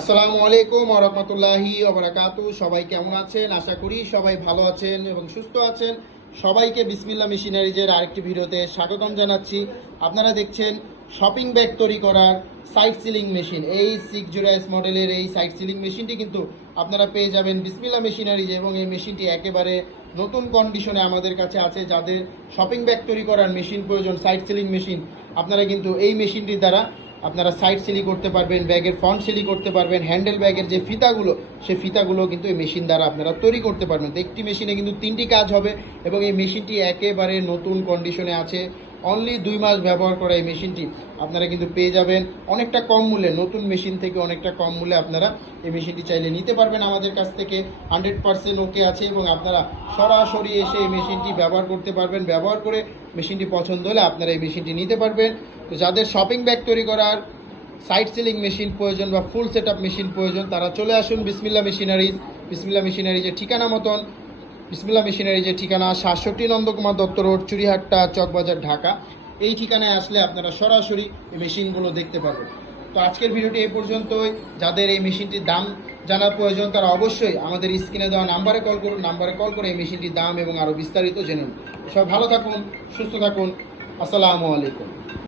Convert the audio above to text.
আসসালামু আলাইকুম ওয়া রাহমাতুল্লাহি ওয়া বারাকাতুহু। সবাই কেমন আছেন? আশা করি সবাই ভালো আছেন এবং সুস্থ আছেন। সবাইকে বিসমিল্লাহ মেশিনারিজের আরেকটি ভিডিওতে স্বাগতম জানাচ্ছি। আপনারা দেখছেন শপিং ব্যাগ তৈরি করার সাইড সিলিং মেশিন। এই 608 মডেলের এই সাইড সিলিং মেশিনটি কিন্তু আপনারা পেয়ে যাবেন বিসমিল্লাহ মেশিনারিজ, এবং এই মেশিনটি একেবারে নতুন কন্ডিশনে আমাদের কাছে আছে। যাদের শপিং ব্যাগ তৈরি করার মেশিন প্রয়োজন, সাইড সিলিং মেশিন, আপনারা কিন্তু এই মেশিনটির দ্বারা আপনারা সাইড সিলি করতে পারবেন, ব্যাগের ফ্রন্ট সিলি করতে পারবেন, হ্যান্ডেল ব্যাগের যে ফিতাগুলো সেই ফিতাগুলো কিন্তু এই মেশিন দ্বারা আপনারা তৈরি করতে পারবেন। তো একটি মেশিনে কিন্তু 3টি কাজ হবে এবং এই মেশিনটি একেবারে নতুন কন্ডিশনে আছে। অনলি 2 মাস ব্যবহার করা এই মেশিনটি আপনারা কিন্তু পেয়ে যাবেন অনেকটা কম মূল্যে। নতুন মেশিন থেকে অনেকটা কম মূল্যে আপনারা এই মেশিনটি চাইলে নিতে পারবেন আমাদের কাছ থেকে। 100% ওকে আছে এবং আপনারা সরাসরি এসে এই মেশিনটি ব্যবহার করতে পারবেন। ব্যবহার করে মেশিনটি পছন্দ হলে আপনারা এই মেশিনটি নিতে পারবেন। তো যাদের শপিং ব্যাগ তৈরি করার সাইড সিলিং মেশিন প্রয়োজন বা ফুল সেট আপ মেশিন প্রয়োজন, তারা চলে আসুন বিসমিল্লাহ মেশিনারিজ। বিসমিল্লাহ মেশিনারিজের ঠিকানা মতন, বিসমিল্লাহ মেশিনারিজের ঠিকানা 67 নন্দকুমার দত্ত রোড, চুরিহাট্টা, চকবাজার, ঢাকা। এই ঠিকানায় আসলে আপনারা সরাসরি এই মেশিনগুলো দেখতে পাবেন। তো আজকের ভিডিওটি এই পর্যন্তই। যাদের এই মেশিনটির দাম জানার প্রয়োজন তারা অবশ্যই আমাদের স্ক্রিনে দেওয়া নাম্বারে কল করুন। নাম্বারে কল করে এই মেশিনটির দাম এবং আরও বিস্তারিত জেনে নিন। সব ভালো থাকুন, সুস্থ থাকুন। আসসালামু আলাইকুম।